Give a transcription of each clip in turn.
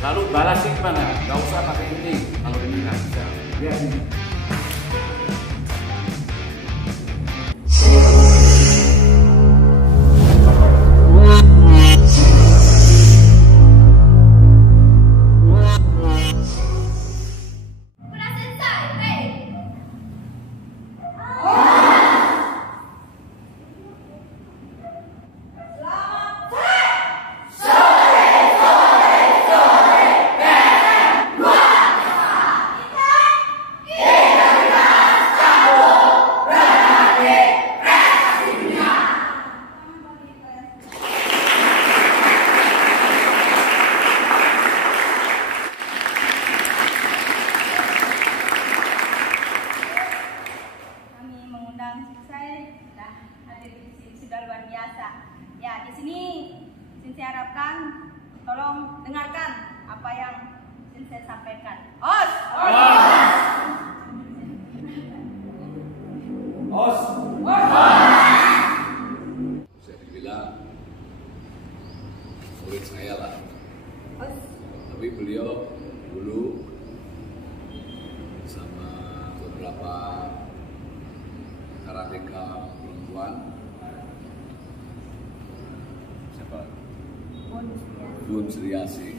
Lalu balasnya gimana? Gak usah pakai ini. Kalau ini nggak bisa. Lihat ini. Ya, di sini Sensei harapkan tolong dengarkan apa yang Sensei sampaikan. Os! Os! Os! Bisa dibilang murid saya lah. Os! Tapi beliau dulu sama beberapa karateka perempuan, siapa? Bun Sriasi,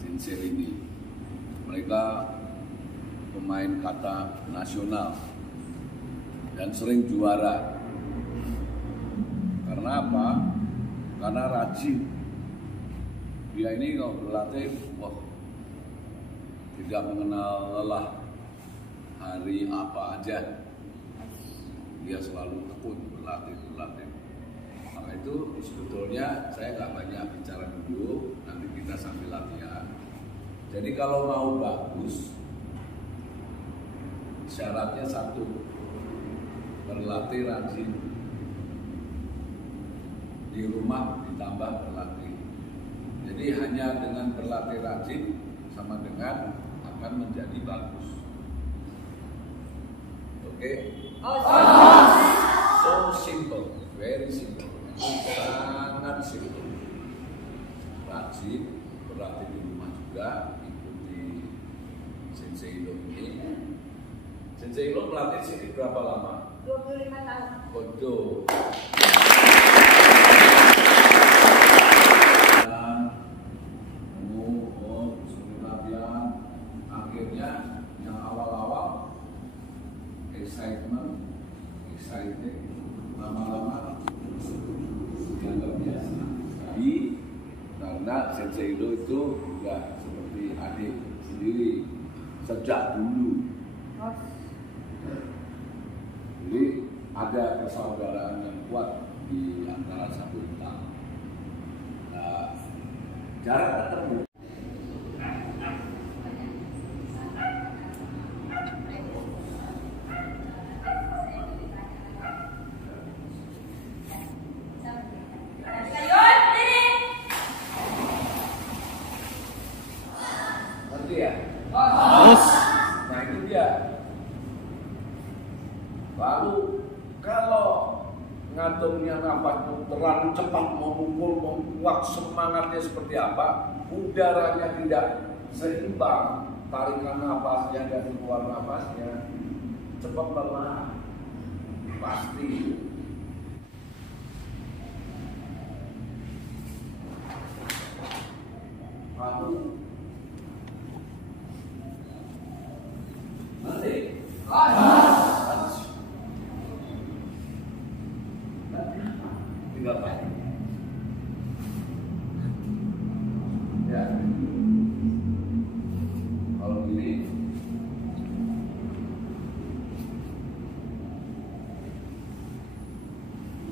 Sinserini. Mereka pemain kata nasional dan sering juara. Karena apa? Karena rajin. Dia ini kalau berlatih, wah, tidak mengenal lelah. Hari apa aja, dia selalu tekun berlatih. Maka itu sebetulnya saya nggak banyak bicara dulu, nanti kita sambil latihan. Jadi kalau mau bagus, syaratnya satu, berlatih rajin. Di rumah ditambah berlatih. Jadi hanya dengan berlatih rajin sama dengan akan menjadi bagus. Oke? So simple, very simple. Sangat simple. Rajin, berlatih di rumah juga, ikuti Sensei Ilo ini. Sensei Ilo melatih sini berapa lama? 25 tahun. Betul. Akhirnya yang awal-awal excited, lama-lama dianggap biasa. Jadi karena Sensei Ilo itu juga seperti adik sendiri sejak dulu. Jadi ada persaudaraan yang kuat di antara satu entang. Nah, jarak ketemu. Ngerti ya? Nah itu dia. Lalu kalau ngantungnya nafas terlalu cepat, mau mukul, mau kuat, semangatnya seperti apa, udaranya tidak seimbang, tarikan nafasnya dan keluar nafasnya, cepat lelah, pasti. Lalu nanti tinggal pakai. Ya, kalau gini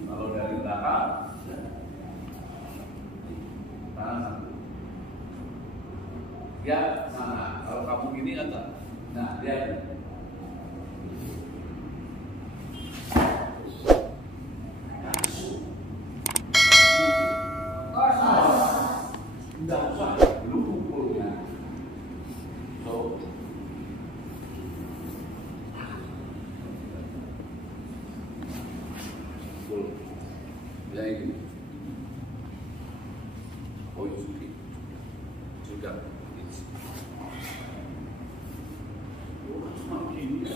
kalau dari belakang tangan satu ya sana, kalau kamu gini atas. Nah, lihat. Tidak usah lu pukulnya. So, pukul. Ya ini. Oh, sudah. Cuma begini.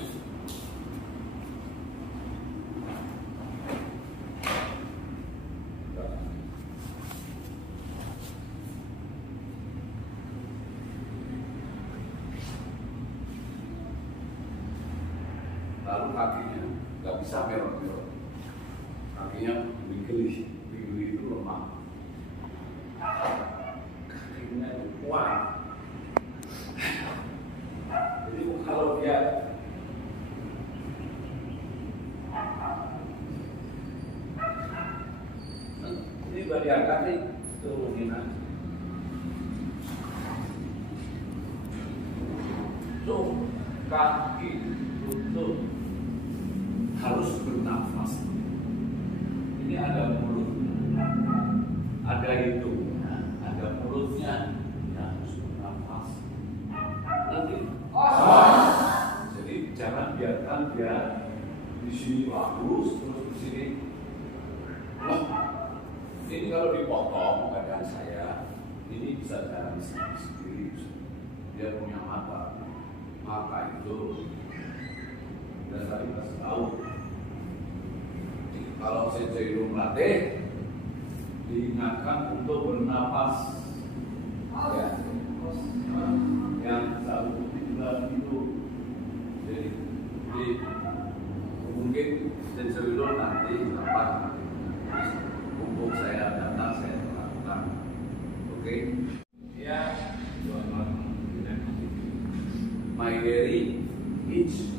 Lalu kakinya nggak bisa merot-merot, kakinya digeli itu lemah, kakinya itu kuat. Jadi kalau dia ini bagian kaki turunin aja. Tuh kaki tutup, harus bernafas. Ini ada mulutnya, ada hidungnya, ada mulutnya, harus bernafas. Nanti, jadi jangan biarkan dia di sini bagus, terus di sini. Ini kalau dipotong badan saya, ini bisa jalan sendiri. Dia punya mata itu. Dan tadi kasih tahu, kalau Sensei melatih, diingatkan untuk bernafas. Ya, yang selalu bulan itu. Jadi mungkin Sensei nanti dapat untuk saya datang, saya lakukan. Oke? Ya, My Gary Each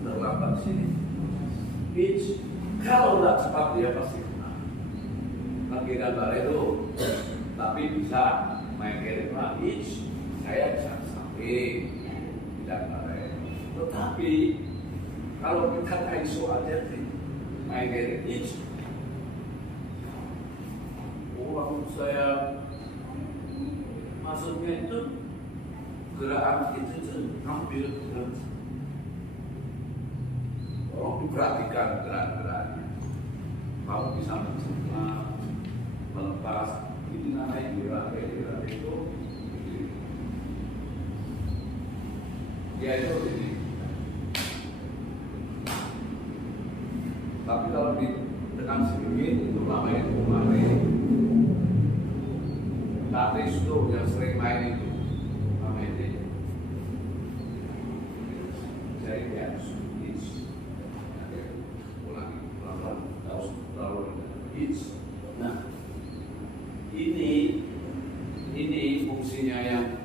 terlambat sini. Each kalau nggak cepat dia pasti kena. Lagi gambar itu, tapi bisa main Gary Each. Saya bisa sampai tidak baik. Tetapi kalau kita ISO aja sih, main Gary Each. Waktu saya masuknya itu gerakan itu hampir berat. Tolong diperhatikan gerak-geraknya. Kalau bisa mencetak, melepas, ini namanya gerak itu. Ya itu ini. Tapi kalau ditekan sedikit itu namanya kumare. Tatis itu yang sering main itu namanya ini. Saya harus ulangi pelan-pelan, harus terlalu hits. Nah, ini fungsinya yang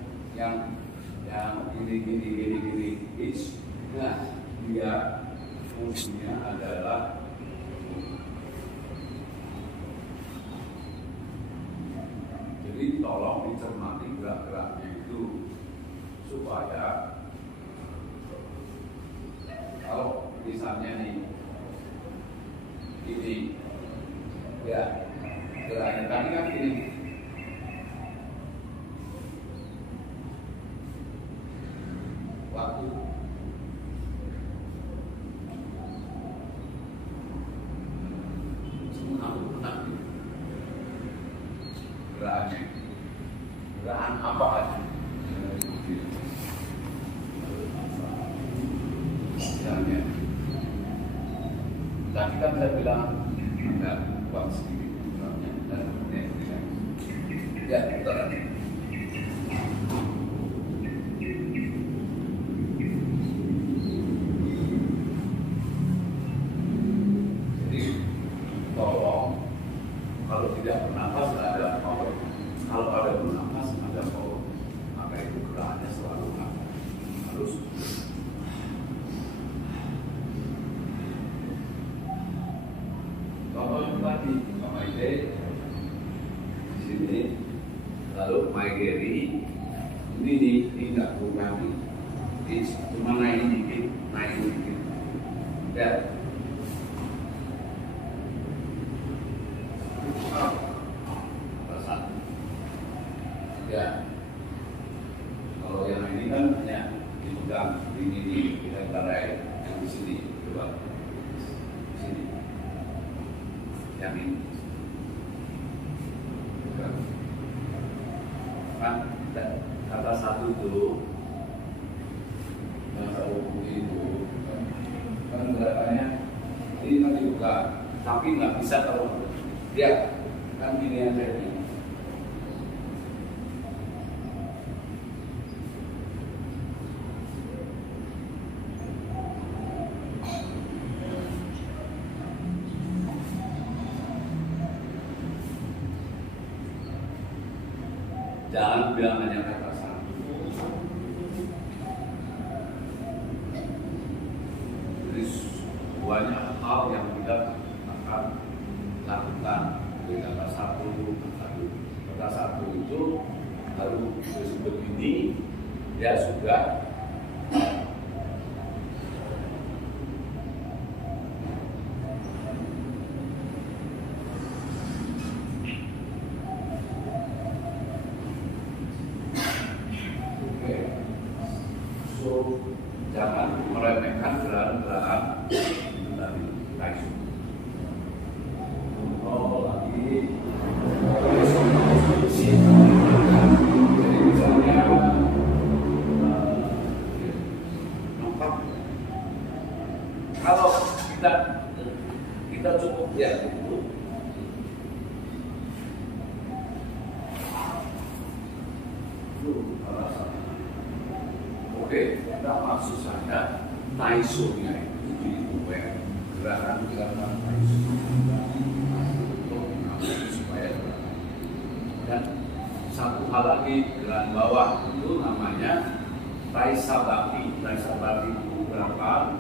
gini hits. Nah, dia fungsinya adalah jadi tolong dicermati gerak-geraknya itu supaya kalau misalnya nih ini ya geraknya tadi kan ini waktu gerakan apa aja misalnya tadi kan saya bilang ada uang sedikit misalnya dan ya betul. Jadi tolong kalau tidak bernafas ada power. Kalau ada bernafas ada power. Maka itu gerakannya selalu harus contoh yang tadi sama ide di sini, lalu My Gary ini tidak kurang ini cuma naik dikit ya. Ya, kalau yang ini kan hanya dipegang ini kita tarik yang di sini, coba di sini, yang ini. kan kata satu itu yang satu itu kan gerakannya ini kan dibuka, tapi nggak bisa kalau lihat kan gini aja ini. Jangan bilang hanya kata satu. Jadi banyak hal yang kita akan lakukan dari kata satu. Kata satu itu baru disebut ini dia sudah jangan meremehkan gerakan-gerakan dari Taishu. Oh lagi, jadi misalnya nampak kalau kita cukup ya itu. Oke, maksud saya Taisho-nya itu diubah gerakan-gerakan Taisho untuk supaya dan satu hal lagi gerakan bawah itu namanya Taisabati. Taisabati itu gerakan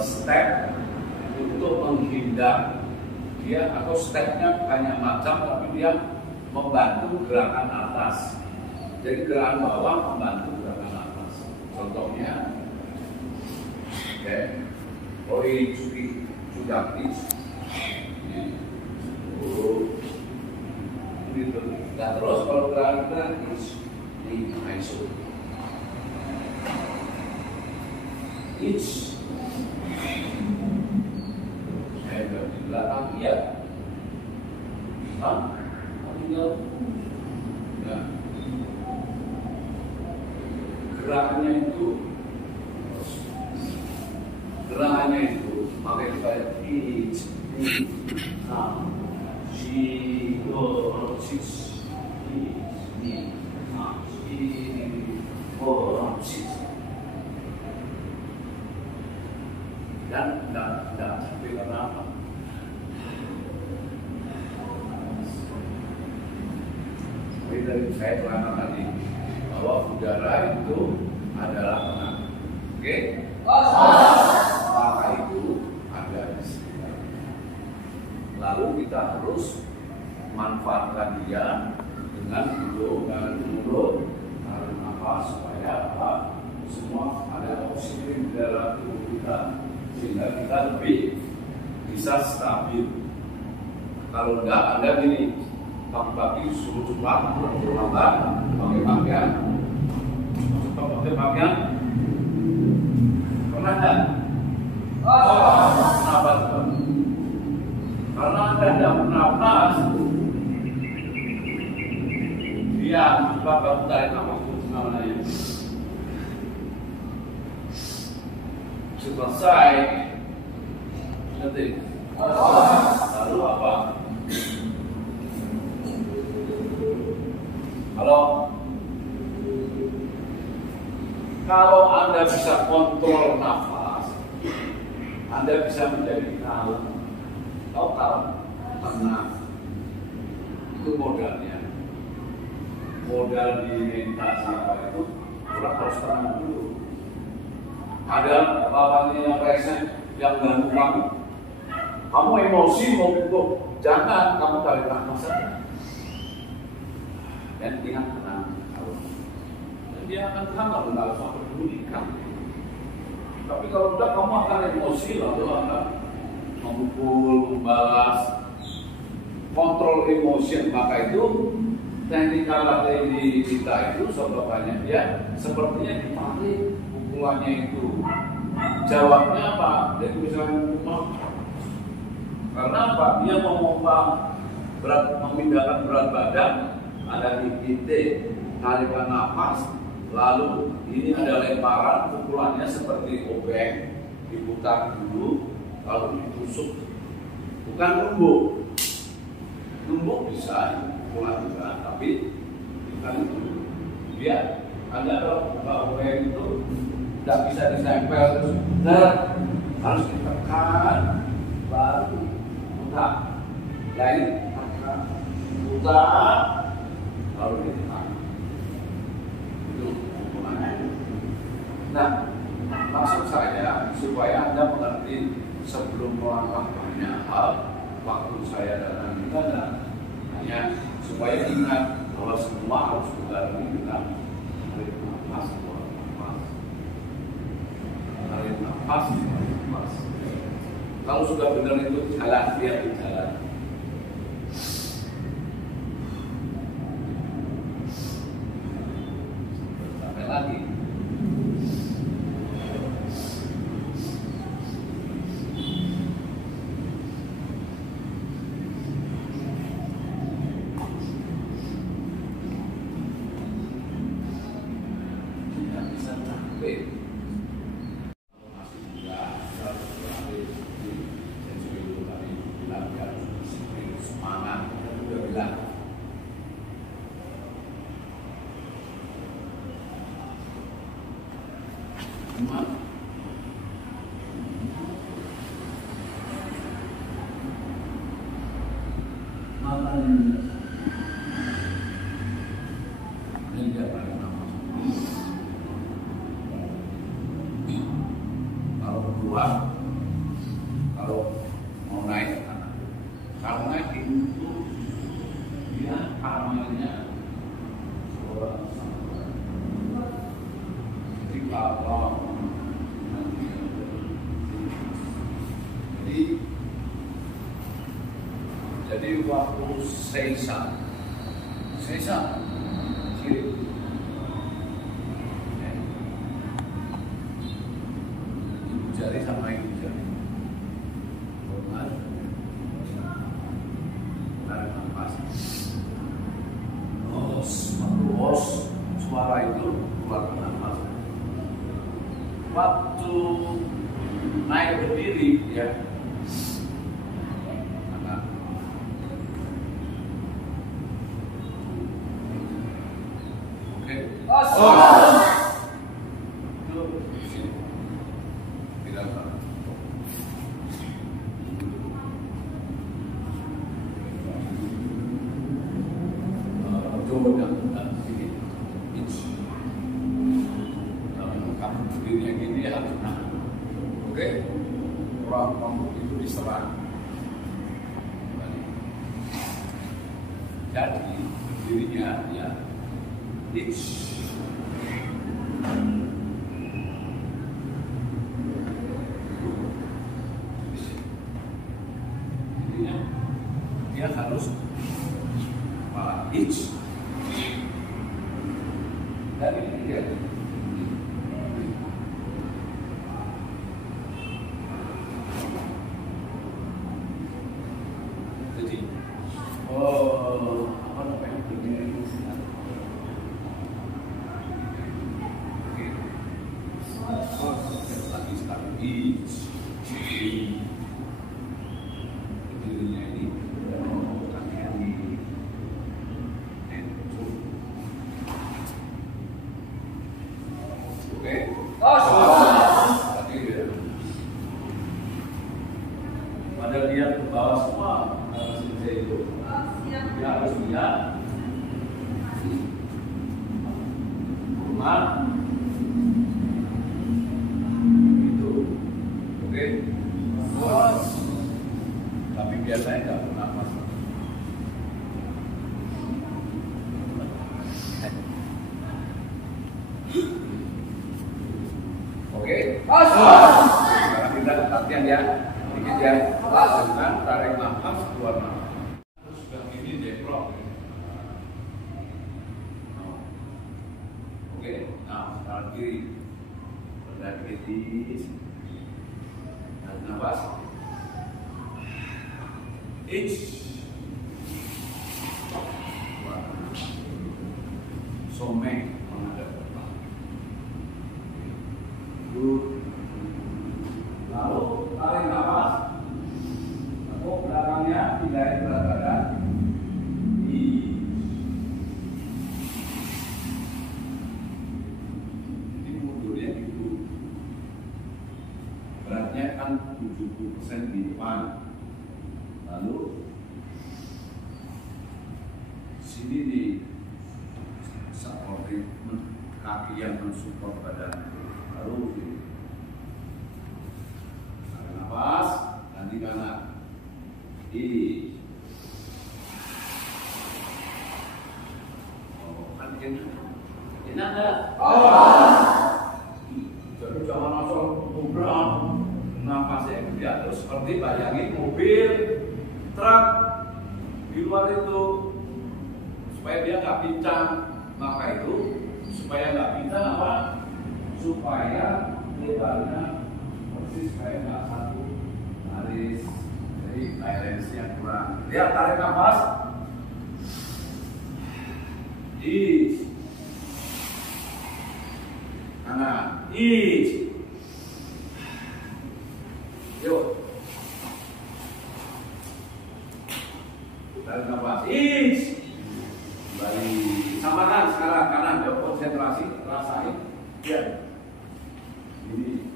step untuk menghindar dia atau stepnya banyak macam tapi dia membantu gerakan atas. Jadi gerakan bawah membantu gerakan atas. Contohnya, Ori Sudaki, gitu. Nah terus kalau gerakan ini Taisho, saya di belakang ya, tinggal, nah. Gerakannya itu pakai kayak dan sampai kenapa? Dari saya terangkan tadi bahwa udara itu adalah tenang. Oke? Maka itu ada di sekitar. Lalu kita harus manfaatkan dia dengan hidung dan mulut, tarik nafas supaya apa? Semua ada oksigen di dalam tubuh kita sehingga kita lebih bisa stabil. Kalau enggak ada gini, pagi-pagi suruh cepat, lambat, pakai pakaian, cepat pakai pakaian, pernah enggak? Kenapa tuh? Karena Anda tidak bernafas, dia bakal tarik nafas namanya. Selesai, nanti. Lalu apa? Kalau Anda bisa kontrol nafas, Anda bisa menjadi kalem, tenang. Itu modalnya. Modal di lintas apa itu harus tenang dulu. Ada lawannya yang rese, yang ganggu kamu. Kamu emosi mau pukul, jangan kamu tarik nafas saja. Dan ingat tenang, dan dia akan tenang nggak usah pedulikan. Tapi kalau udah kamu akan emosi lalu akan memukul, membalas, kontrol emosi. Maka itu teknik latih di kita itu sebabnya dia sepertinya ditarik pukulannya itu. Jawabnya apa? Jadi misalnya karena apa? Dia memompa berat, memindahkan berat badan ada di titik tarikan nafas, lalu ini ada lemparan, pukulannya seperti obeng, diputar dulu, lalu ditusuk. Bukan numbuk bisa pukulan juga, tapi bukan itu. Dia Anda kalau obeng itu tidak bisa ditempel terus, harus ditekan, baru putar. Lain tekan, putar, lalu ditekan. Itu pukulannya. Nah, maksud saya supaya Anda mengerti sebelum melangkah banyak hal, waktu saya datang di sana, hanya supaya ingat bahwa semua harus dilalui dengan tarik nafas, buang nafas, tarik nafas, buang nafas. Kalau sudah benar itu jalan, dia berjalan. Sampai lagi. Kalau keluar, kalau mau naik ke kanan, kalau naik itu dia amalnya seorang sahabat. Jadi kalau jadi waktu sesa kiri, ibu jari sama ibu jari, hormat, tarik nafas, terus suara itu keluarkan nafas. Waktu naik berdiri ya. Dirinya gini harus nahan. Oke, orang itu diserang. Jadi dirinya ya dirinya dia harus dari dia. Jadi, apa namanya berdiri lagi sekali berdirinya ini kakinya di oke. Pada lihat ke bawah semua itu dia harus lihat hormat itu oke. Tapi biasanya nggak bernafas. Oke. Sekarang kita latihan ya. Dikit ya. Dengan tarik nafas, keluar nafas. Terus sudah ini deprok. Oke. Nah, sekarang kiri. Pada kiri. Tarik nafas. Keluar. someng menghadap depan. Good. Lalu tarik nafas. Tepuk belakangnya, pindahin berat badan. Ini mundurnya gitu. Beratnya kan 70% di depan. Lalu sini nih seperti kaki yang mensupport badan. Lalu tarik nafas, nanti kanan. Kan enak nggak? Jadi jangan langsung ngobrol. Nafasnya dia terus seperti bayangin mobil, truk di luar itu supaya dia nggak pincang. Maka itu supaya nggak pincang apa? Supaya lebarnya persis kayak nggak satu garis. Jadi balance-nya kurang. Lihat, tarik nafas. Kanan. Yuk. Tarik nafas. Kembali. Samakan sekarang kanan. Yuk, konsentrasi, rasain. Lihat. Ini.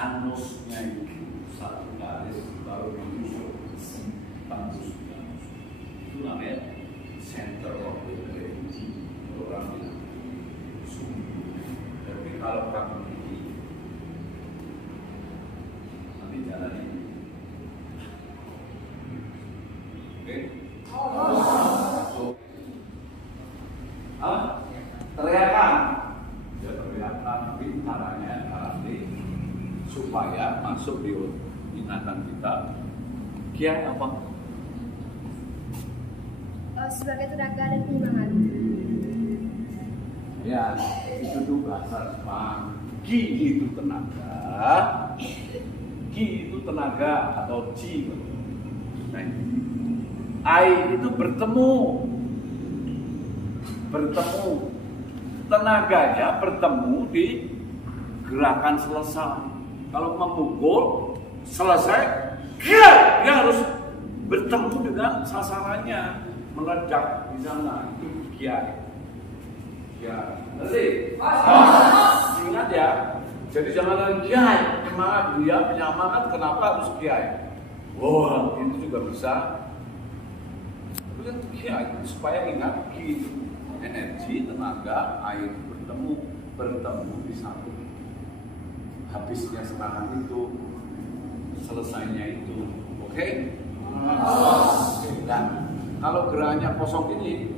Anusnya itu satu garis baru menyusul tembus itu namanya center of gravity. Orang bilang tapi kalau kamu ini nanti jalan ini, oke? Teriakan, ya teriakan, tapi caranya supaya masuk di ingatan kita. Kiai apa? Sebagai tenaga dan penyemangat. Ya, itu tuh bahasa Jepang. Ki itu tenaga, ki itu tenaga atau chi. Ai itu bertemu, tenaganya bertemu di gerakan selesai. Kalau memukul selesai, dia harus bertemu dengan sasarannya, meledak di sana. Itu kiai. Ya, nanti ingat ya. Jadi jangan lagi kiai, semangat dia penyemangat. Kenapa harus kiai? Wah, itu juga bisa. Tapi kan kiai supaya ingat ki energi, tenaga, air bertemu di satu. Habisnya serangan itu, selesainya itu, oke? Dan kalau gerahnya kosong ini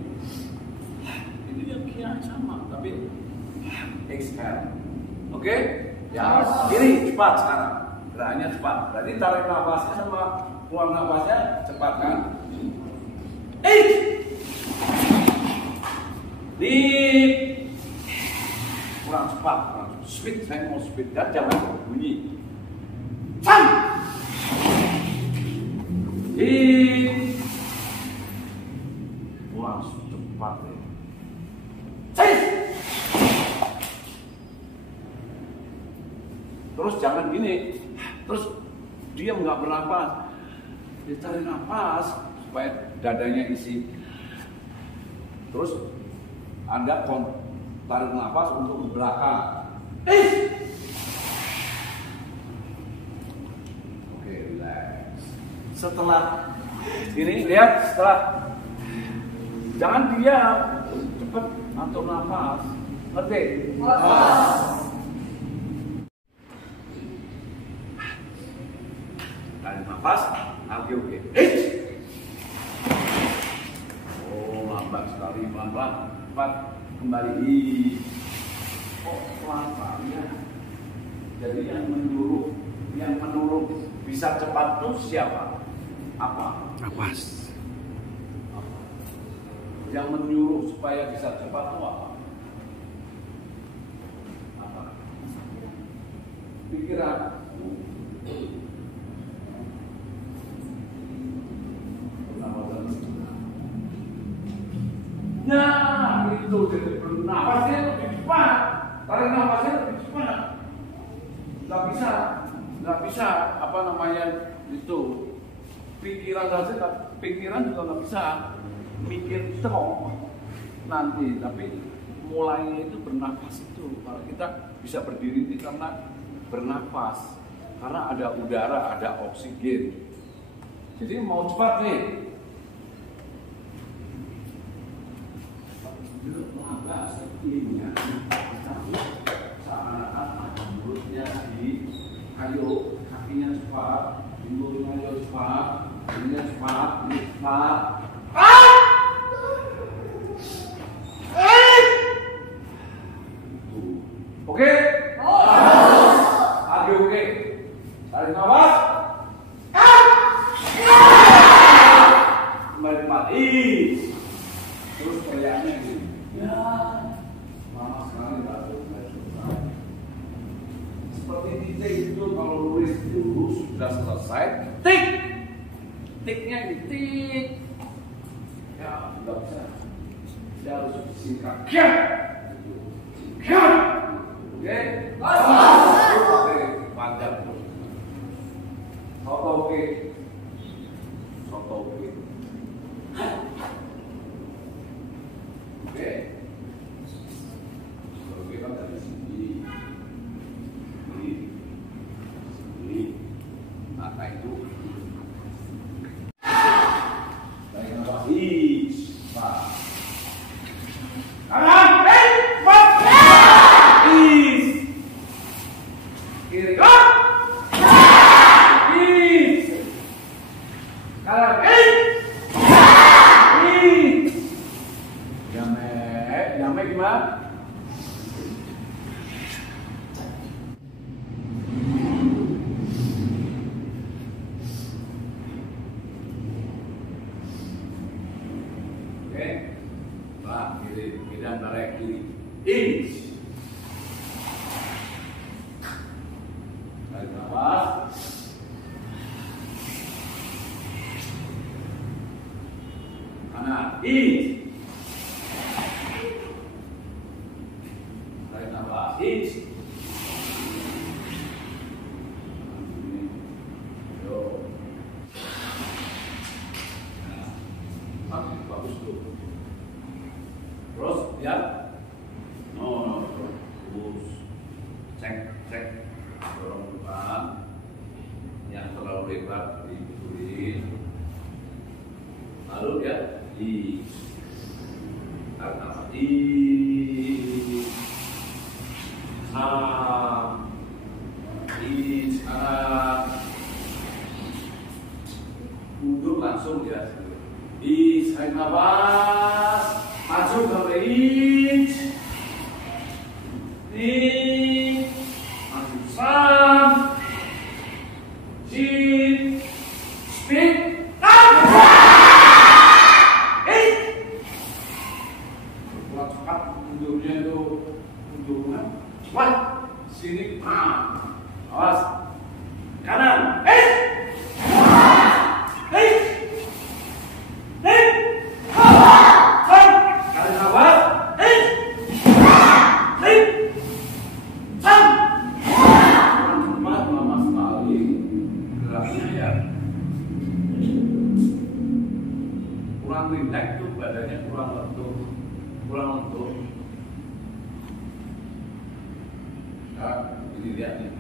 yang kiai sama, tapi exhale, oke? Ya, kiri cepat sekarang, gerahnya cepat. Berarti tarik nafasnya sama keluar nafasnya cepat kan? Kurang cepat. Speed, saya mau speed dan jangan bunyi. Wah, cepat ya. Terus jangan gini. Terus dia nggak bernafas. Dia tarik nafas supaya dadanya isi. Terus Anda tarik nafas untuk ke belakang. Oke, relax. Setelah ini lihat, setelah jangan diam, cepat atur nafas. Ngerti? Tarik nafas, oke. Oh, lambat sekali, pelan-pelan. Cepat kembali. Oh, pelan-pelan ya. Jadi yang menurut bisa cepat itu siapa? Apa? Nafas. Yang menyuruh supaya bisa cepat itu apa? Apa? Pikiran. Nah, itu jadi nafasnya lebih cepat, tarik nafasnya lebih cepat. Nggak bisa apa namanya itu pikiran saja, pikiran juga nggak bisa mikir strong nanti, tapi mulainya itu bernafas itu. Kalau kita bisa berdiri itu karena bernafas, karena ada udara, ada oksigen. Jadi mau cepat nih. Ini seakan-akan mulutnya di ayo, kakinya cepat, mulutnya ayo cepat, ini cepat, ini cepat. Oke? Ayo oke. Tarik nafas. Kembali mati. Terus teriaknya gini. Ya, mama sekali batuk. Seperti titik itu kalau nulis dulu sudah selesai. Tik. Tiknya ini tik. Ya, nggak bisa. Dia harus singkat. Oke, panjang terus. Soto oke. Oke. Oke kan dari sini. Mata itu. Dari nafas Pak. Kanan, kiri, kanan, Jamai gimana? Oke, Pak, kiri dan tarik kiri. Tarik nafas. Kanan, tarik nafas. Bagus tuh. Terus lihat. No. Terus cek. Dorong depan. Yang terlalu lebar dibetulin. Lalu ya tarik nafas. Mundur langsung ya. Tarik nafas, maju ke reach, maju sam, speed, kurang cepat mundurnya itu, cepat, sini, awas, kanan, kurang rileks tuh badannya kurang lentur. Nah, ini lihat nih.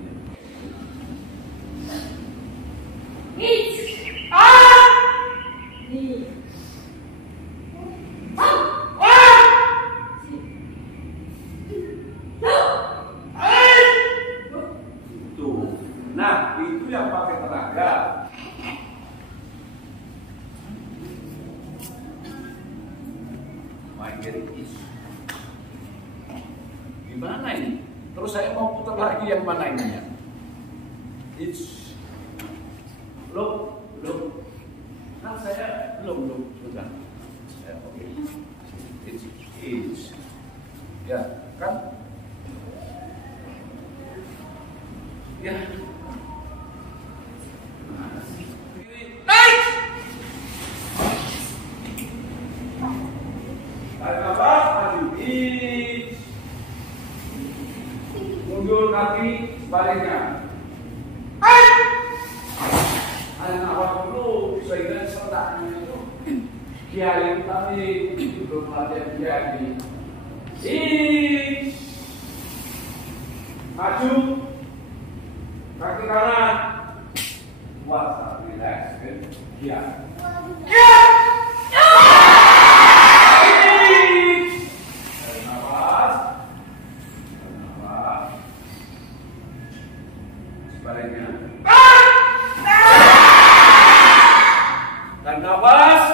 Nah, itu yang pakai tenaga. Gimana ini? Terus saya mau putar lagi yang mana ini ya? Belum. Nah, saya belum sudah. Oke. Ya, kan? Ya. Each. Mundur kaki sebaliknya. Ada awal dulu sehingga sertaknya itu kiai tadi belum latihan kiai. Each. Maju. Kaki kanan. Kuat, relax, kiai. Sebaliknya. Dan nafas.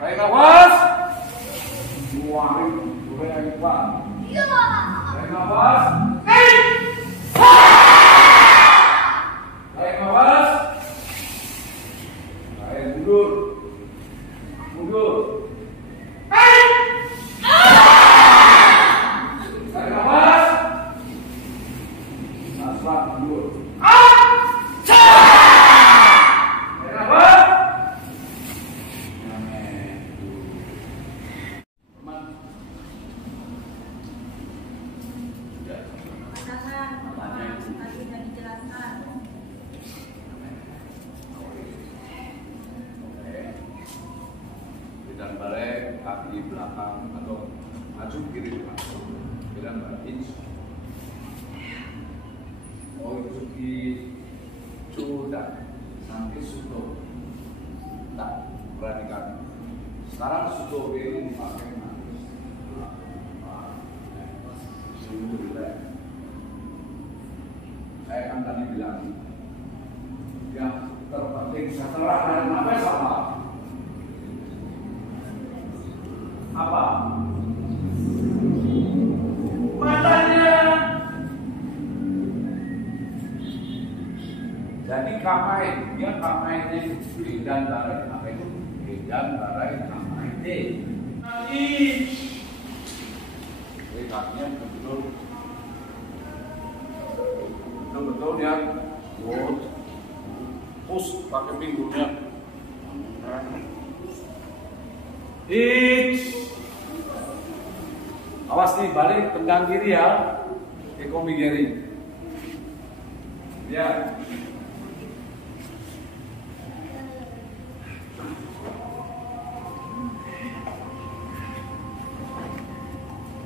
Tarik nafas. Buang. Tarik nafas. Tarik nafas. Tarik mundur. Mundur. Dan balik kaki belakang atau maju kiri depan. Dan balik. Oh itu sudah nanti suto. Tak perhatikan. Sekarang suto ini dipakai nanti. Saya kan tadi bilang yang terpenting setelah dari nafas apa? Apa? Matanya. Jadi kamai, dia kamainya bidang barai, apa itu? Bidang barai kamai deh. Jadi kakinya betul dia push pakai pinggulnya. Awas nih, balik tendang kiri ya. Ekomi kiri. Ya.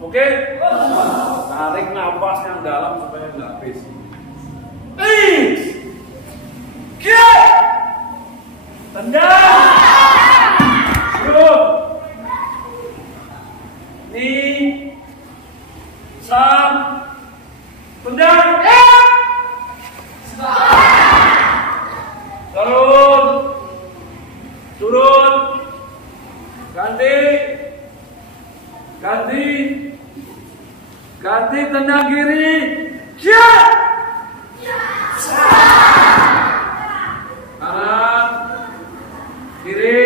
Oke. Tarik nafas yang dalam supaya nggak habis. Tendang. Turun. Nih. Sam. Tendang. Turun. Turun. Ganti. Ganti. Ganti tendang kiri. Kanan. Kiri.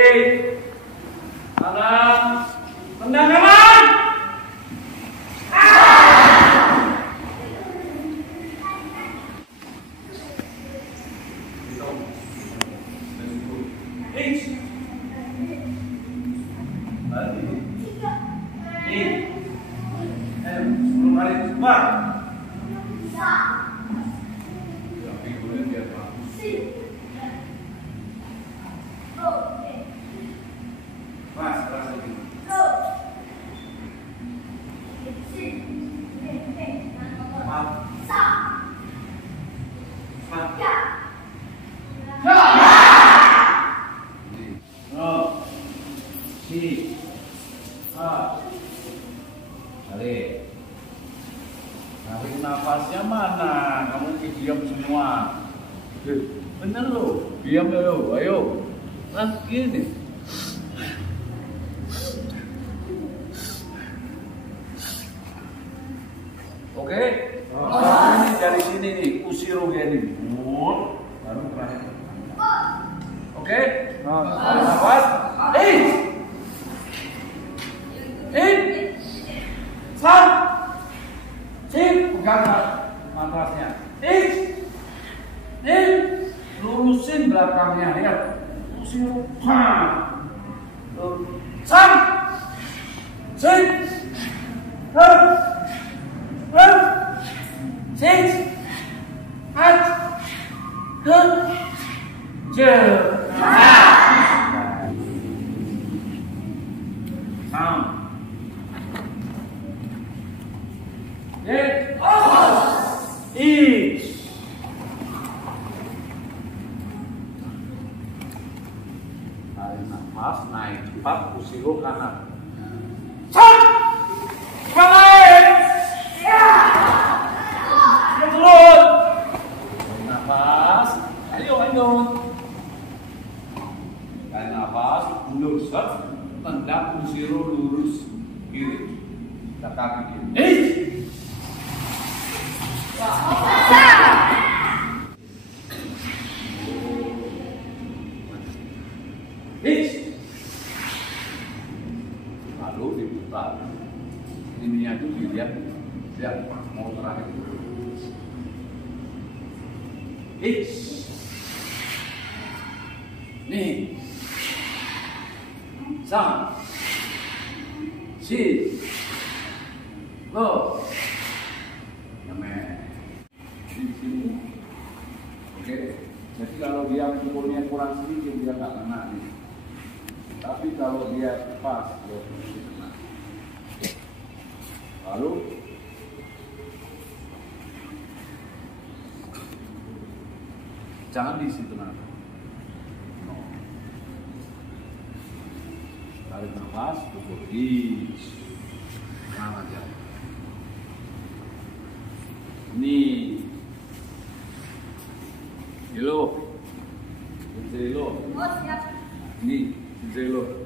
Kanan. Tendang kanan. Tarik nafasnya mana? Kamu diam semua. Bener loh, diam lo, ayo. Nah gini. Oke? Ini dari sini nih, usiro gini. Baru terakhir. Oke? Tarik nafas. Sat. Sip, pegang matrasnya. lurusin belakangnya, lihat. Lurusin, sam, six, six, eight, tarik nafas, naik cepat, usil kanan. Balik. Turun. Nafas. Ayo. Tarik nafas, mundur, stop. Tendang usil lurus kiri. Kaki kiri. Lalu diputar. Ininya itu dilihat mau terakhir. Nih, sam, si, lo, di sini. Oke, jadi kalau dia pukulnya kurang sedikit dia nggak kena nih. Tapi kalau dia pas, dia kena. Lalu jangan di situ nanti. No. Tarik nafas, pukul. Jangan aja. Nih. Hello. Oh, siap. Ini Zelo.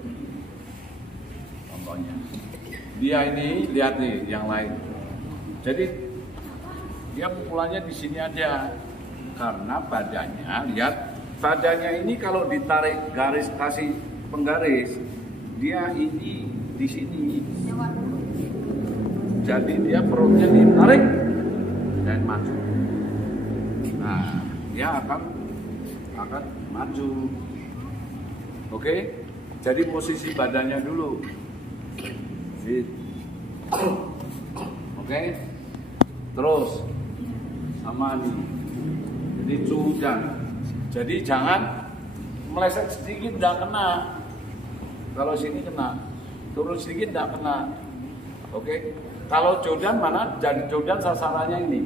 Contohnya. Dia ini lihat nih yang lain. Jadi dia pukulannya di sini aja. Karena badannya, lihat badannya ini kalau ditarik garis kasih penggaris, dia ini di sini. Jadi dia perutnya ditarik dan maju. Nah, dia akan maju. Oke? Jadi posisi badannya dulu. Oke? Terus sama nih. Jadi hujan. Jadi jangan meleset sedikit tidak kena. Kalau sini kena, turun sedikit tidak kena. Oke? Kalau jodan mana? Jadi jodan sasarannya ini.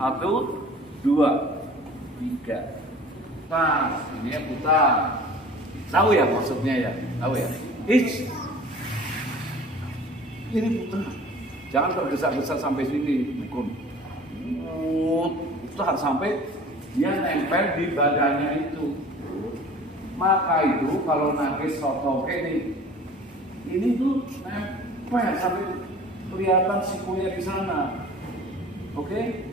1, 2, 3. Nah, ini putar. Tahu ya maksudnya ya? Tahu ya? Ini putar. Jangan tergesa-gesa sampai sini, Bukun. Putar sampai dia nempel di badannya itu. Maka itu kalau nangkis sotoke ini tuh nempel sampai kelihatan sikunya di sana. Oke?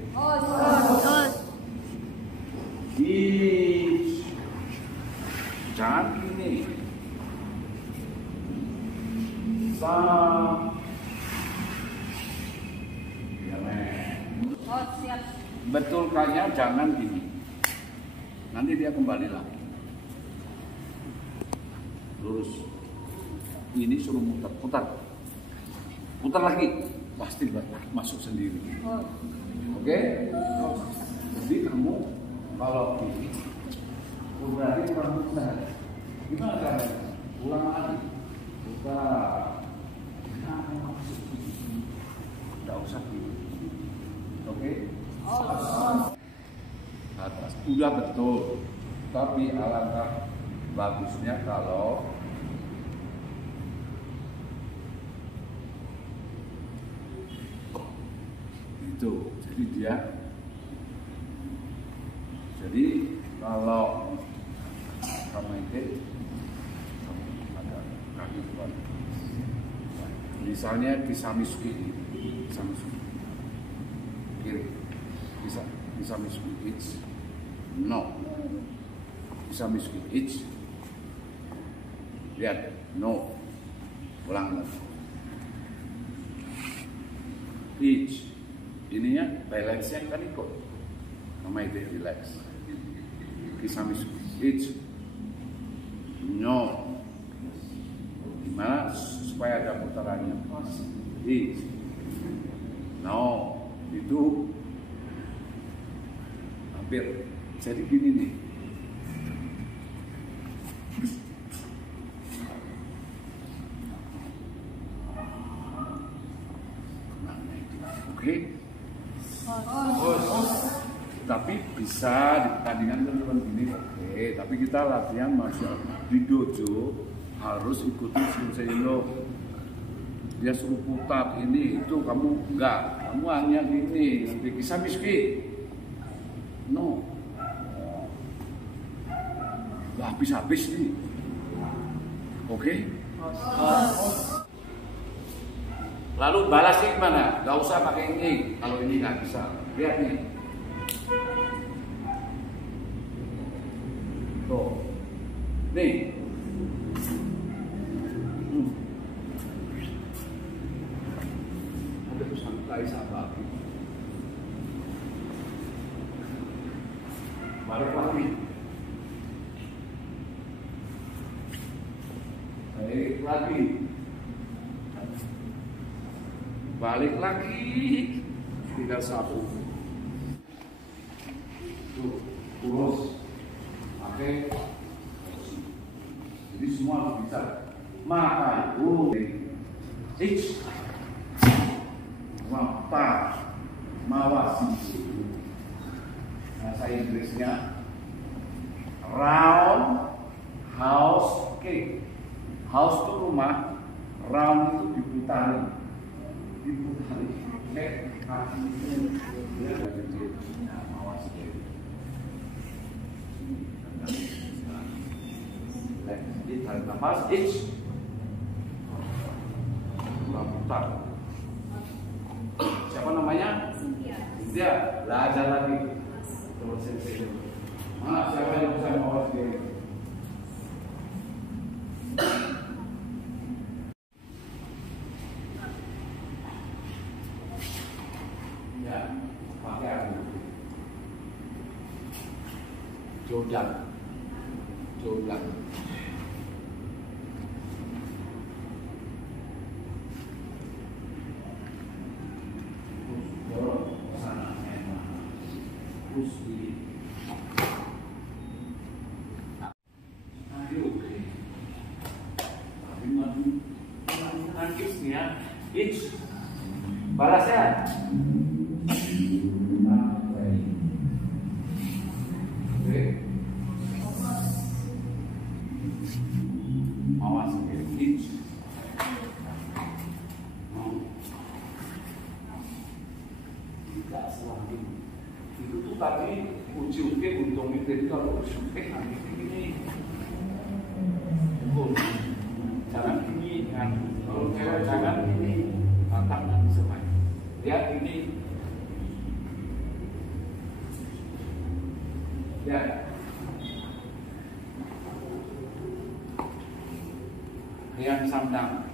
Jangan gini. Siap. Betulkannya jangan gini. Nanti dia kembali lagi. Lurus. Ini suruh putar. Putar lagi. Pasti masuk sendiri. Oke? Jadi kamu kalau ini berarti kurang putar. Gimana caranya? Ulang lagi. Putar. Tidak usah gitu. Oke? Atas. Udah betul. Tapi alangkah bagusnya kalau itu. Jadi kalau kamu itu ada kaki kuat. Misalnya Kisamizuki kiri, Kisamizuki H, no, Kisamizuki H, lihat, no, ulang lagi, H, ininya balance-nya kan ikut, sama itu relax, Kisamis H. No. Gimana supaya ada putarannya? H. No. Itu hampir jadi gini nih. Oke. Tapi bisa di pertandingan kan gini, oke. Tapi kita latihan masih di dojo harus ikuti Sensei-no. Dia suruh putar ini itu, kamu enggak, kamu hanya gini, nanti kisah miskin. No, nggak habis-habis nih, oke? Lalu balasnya gimana? Gak usah pakai ini, kalau ini nggak bisa. Lihat nih, tuh, nih. Sampai sahabat balik lagi, balik lagi, tinggal satu, tuh kurus, oke. Jadi semua harus bisa. Maka itu mata mawasi, bahasa Inggrisnya round house cake. House itu rumah, round itu diputari, kaki dia kecil. Nah, mawasi cake. Jadi tarik nafas, putar. Siapa namanya? Cynthia. Belajar lagi. Terus Sensei. Mana siapa yang bisa mawas diri? Ya, pakai aku. Jodan. Balasnya awas tidak selalu itu tuh tadi uji untung itu kalau uji nanti ini jangan ini kan, kalau cewek jangan ini tatap nanti semai. Lihat ini, lihat. Lihat sandang.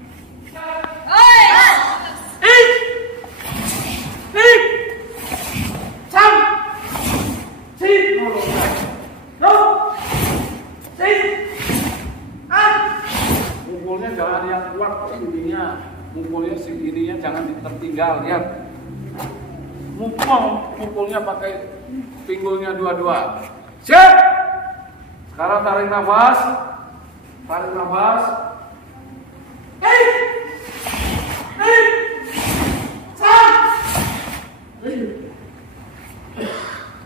Mukulnya jangan yang kuat ininya, mukulnya ininya jangan tertinggal. Lihat, mukulnya pakai pinggulnya dua-dua. Siap. Sekarang tarik nafas,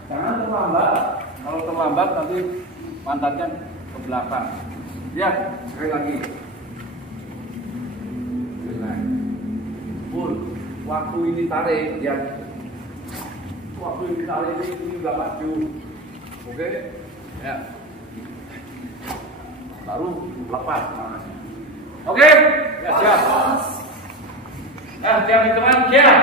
jangan terlambat. Kalau terlambat nanti pantatnya ke belakang. Lihat, sekali lagi. Waktu ini tarik, ya. Waktu ini tarik ini nggak maju, oke? Ya. Baru lepas tangannya. Oke? Ya siap. Nah, siap teman, siap.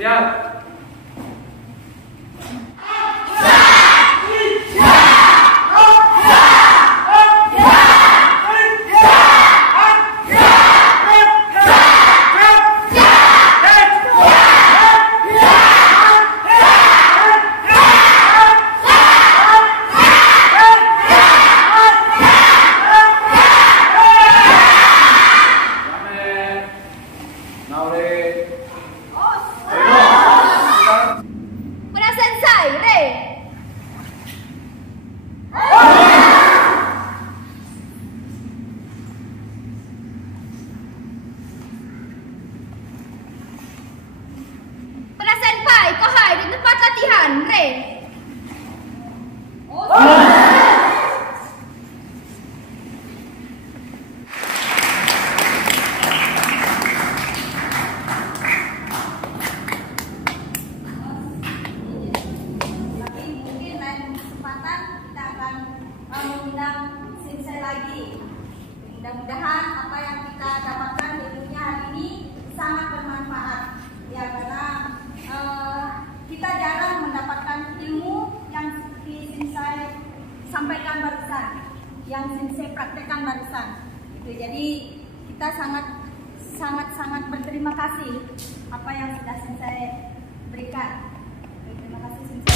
Lihat, bukan, Re. Tapi mungkin lain kesempatan kita akan mengundang Sensei lagi. Mudah-mudahan apa yang kita dapatkan ilmunya hari ini sangat bermanfaat. Ya, karena kita jarang mendapatkan ilmu yang seperti Sensei sampaikan barusan, yang Sensei praktekkan barusan. Gitu. Jadi kita sangat berterima kasih apa yang sudah Sensei berikan. Terima kasih Sensei.